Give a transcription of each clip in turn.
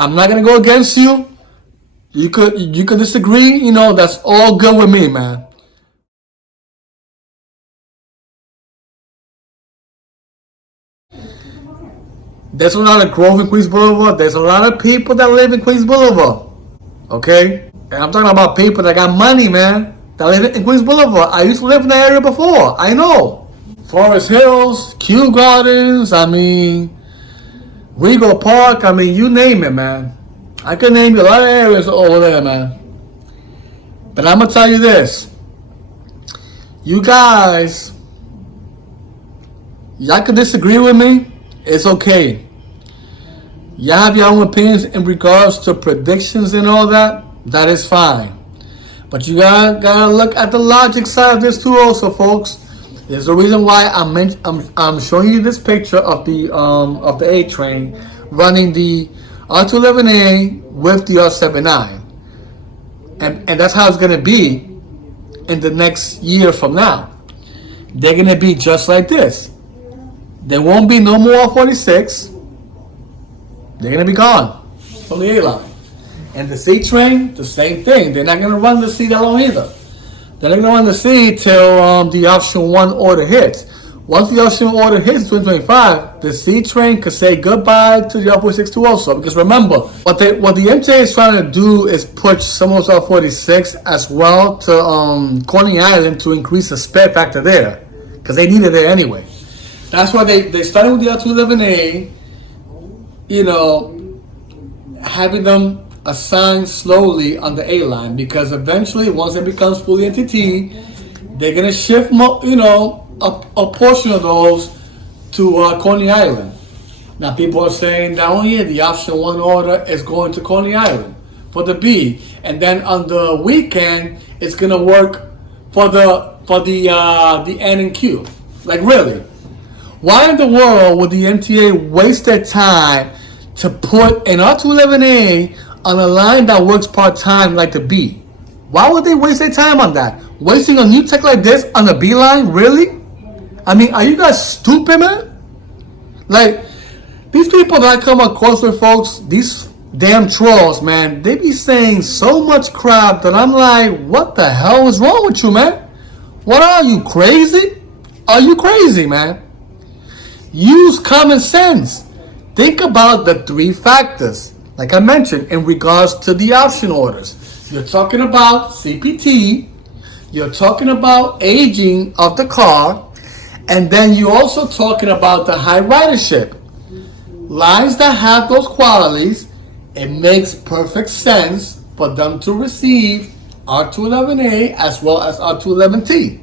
I'm not gonna go against you. You could disagree. You know, that's all good with me, man. There's a lot of growth in Queens Boulevard. There's a lot of people that live in Queens Boulevard. Okay? And I'm talking about people that got money, man. That live in Queens Boulevard. I used to live in that area before. I know. Forest Hills, Kew Gardens, I mean, Regal Park, I mean, you name it, man. I could name you a lot of areas over there, man. But I'm going to tell you this. You guys, y'all can disagree with me. It's okay. Y'all have your own opinions in regards to predictions and all that. That is fine. But you gotta look at the logic side of this too also, folks. There's a reason why I'm showing you this picture of the A train running the R211A with the R79. And that's how it's gonna be in the next year from now. They're gonna be just like this. There won't be no more R46. They're gonna be gone from the A line. And the C train, the same thing. They're not gonna run the C that long either. They're not gonna run the C till the option 1 order hits. Once the option order hits 2025, the C train could say goodbye to the R462 also. Because remember, what the MTA is trying to do is push some of those R46 as well to Coney Island to increase the spare factor there, because they need it there anyway. That's why they started with the R211A, you know, having them assigned slowly on the A line, because eventually, once it becomes fully NTT, they're gonna shift, you know, a portion of those to Coney Island. Now, people are saying that only the option 1 order is going to Coney Island for the B, and then on the weekend, it's gonna work for the N and Q. Like, really? Why in the world would the MTA waste their time to put an R211A on a line that works part-time like the B? Why would they waste their time on that? Wasting a new tech like this on the B line? Really? I mean, are you guys stupid, man? Like, these people that I come across with, folks, these damn trolls, man, they be saying so much crap that I'm like, what the hell is wrong with you, man? What are you, crazy? Are you crazy, man? Use common sense. Think about the 3 factors, like I mentioned, in regards to the option orders. You're talking about CPT, you're talking about aging of the car, and then you're also talking about the high ridership. Lines that have those qualities, it makes perfect sense for them to receive R211A as well as R211T.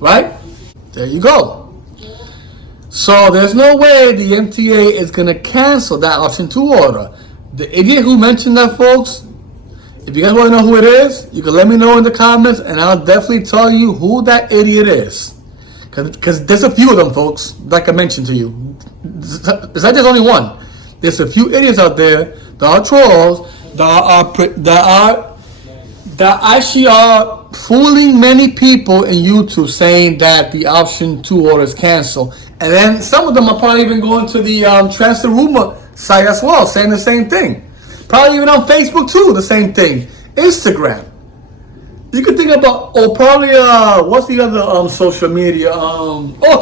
Right? There you go. So there's no way the MTA is going to cancel that option 2 order. The idiot who mentioned that, folks, if you guys want to know who it is, you can let me know in the comments, and I'll definitely tell you who that idiot is. Because there's a few of them, folks, like I mentioned to you. It's not just only one. There's a few idiots out there that are trolls, that actually are fooling many people in YouTube, saying that the option 2 order is canceled. And then some of them are probably even going to the Transfer Rumor site as well, saying the same thing. Probably even on Facebook too, the same thing. Instagram. You could think about, or probably, what's the other social media?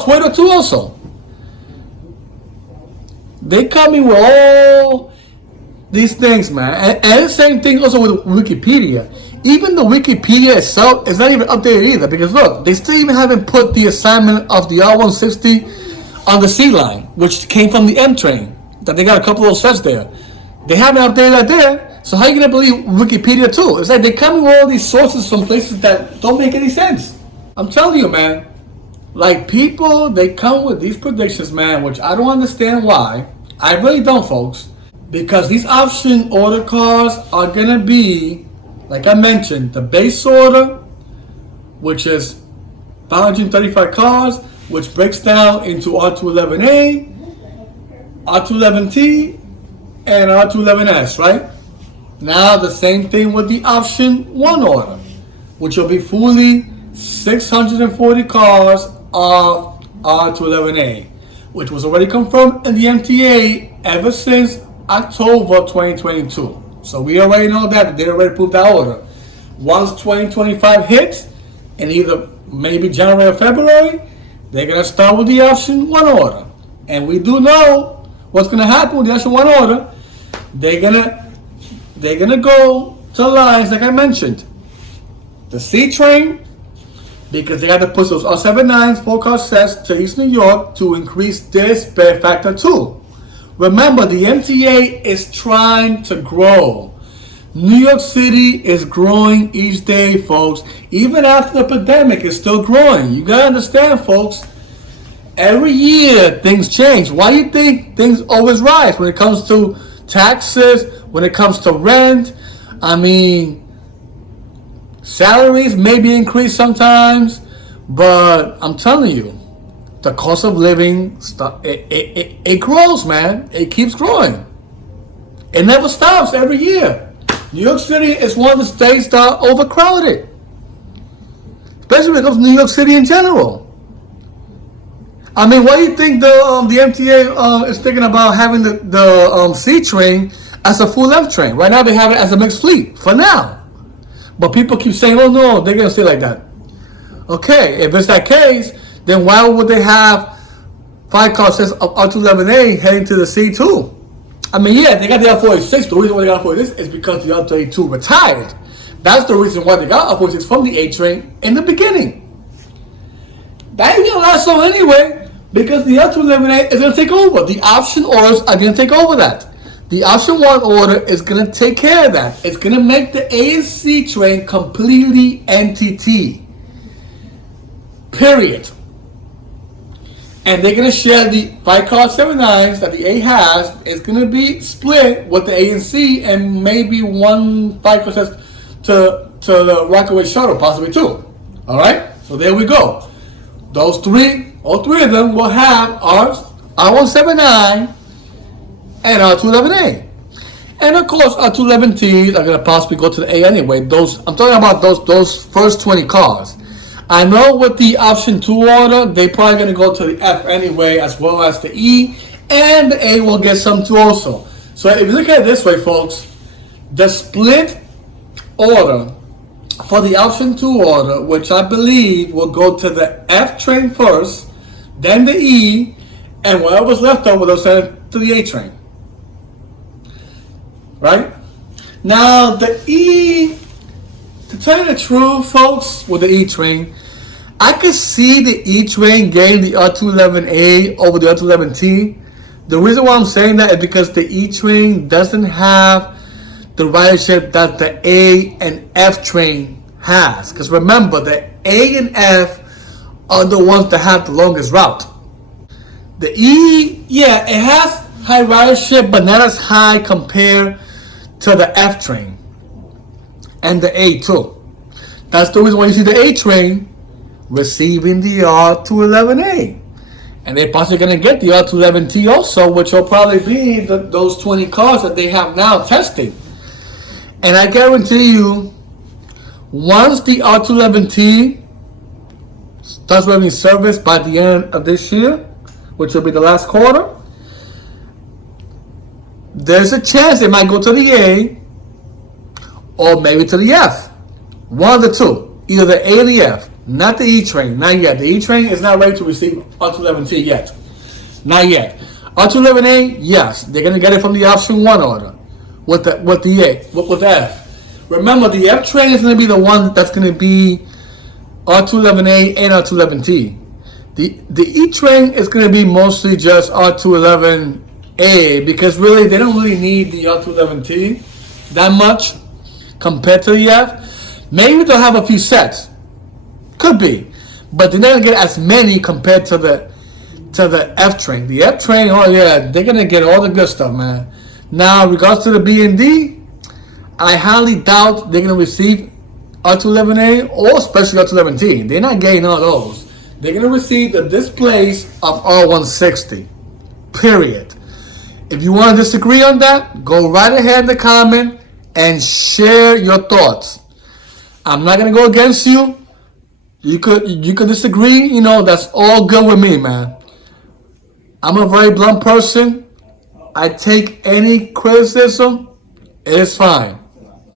Twitter too also. They coming with all these things, man. And the same thing also with Wikipedia. Even the Wikipedia itself is not even updated either, because look, they still even haven't put the assignment of the R160 on the C line, which came from the M train, that they got a couple of sets there. They haven't updated that there, so how are you going to believe Wikipedia too? It's like they come with all these sources from places that don't make any sense. I'm telling you, man. Like, people, they come with these predictions, man, which I don't understand why. I really don't, folks. Because these option order cars are going to be, like I mentioned, the base order, which is 535 cars, which breaks down into R211A, R211T, and R211S, right? Now the same thing with the option 1 order, which will be fully 640 cars of R211A, which was already confirmed in the MTA ever since October 2022. So we already know that they already approved that order. Once 2025 hits, in either maybe January or February, they're gonna start with the option 1 order. And we do know what's gonna happen with the option 1 order. They're gonna go to lines like I mentioned. The C train, because they got to push those R79s 4-car sets to East New York to increase their spare factor too. Remember, the MTA is trying to grow. New York City is growing each day, folks. Even after the pandemic, it's still growing. You gotta understand, folks. Every year, things change. Why do you think things always rise when it comes to taxes, when it comes to rent? I mean, salaries maybe increase sometimes, but I'm telling you, the cost of living, it grows, man. It keeps growing. It never stops every year. New York City is one of the states that are overcrowded, especially when it comes to New York City in general. I mean, why do you think the MTA is thinking about having the C train as a full F train? Right now they have it as a mixed fleet for now. But people keep saying, oh no, they're going to stay like that. Okay, if it's that case, then why would they have 5-car sets of R211A heading to the C2? I mean, yeah, they got the R46. The reason why they got R46 is because the R32 retired. That's the reason why they got R46 from the A train in the beginning. That ain't going to last long anyway, because the R211A is going to take over. The option orders are going to take over that. The option 1 order is going to take care of that. It's going to make the A and C train completely NTT. Period. And they're going to share the 5-car 79s that the A has. It's going to be split with the A and C and maybe 1 5-car set to the Rockaway Shuttle, possibly 2. All right? So there we go. Those three, all 3 of them will have R179 and R211A. And of course, R211Ts are going to possibly go to the A anyway. I'm talking about those first 20 cars. I know with the option 2 order, they probably going to go to the F anyway, as well as the E, and the A will get some too also. So if you look at it this way, folks, the split order for the option 2 order, which I believe will go to the F train first, then the E, and whatever's left over, they'll send it to the A train. Right? Now, the E, to tell you the truth, folks, with the E train, I could see the E train getting the R211A over the R211T. The reason why I'm saying that is because the E train doesn't have the ridership that the A and F train has. Because remember, the A and F are the ones that have the longest route. The E, yeah, it has high ridership, but not as high compared to the F train and the A too. That's the reason why you see the A train receiving the R211A. And they're possibly going to get the R211T also, which will probably be those 20 cars that they have now testing. And I guarantee you, once the R211T starts running service by the end of this year, which will be the last quarter, there's a chance it might go to the A or maybe to the F. One of the two. Either the A or the F. Not the E train. Not yet. The E train is not ready to receive R211T yet. Not yet. R211A, yes. They're going to get it from the option 1 order with the F. Remember, the F train is going to be the one that's going to be R211A and R211T. The E train is going to be mostly just R211A because really they don't really need the R211T that much compared to the F. Maybe they'll have a few sets. Could be. But they're not going to get as many compared to the F train. The F train, oh yeah, they're going to get all the good stuff, man. Now, in regards to the B and D, I highly doubt they're going to receive R211A or especially R211T. They're not getting all those. They're going to receive the displays of R160. Period. If you want to disagree on that, go right ahead in the comment and share your thoughts. I'm not going to go against you. You could disagree. You know, that's all good with me, man. I'm a very blunt person. I take any criticism. It is fine.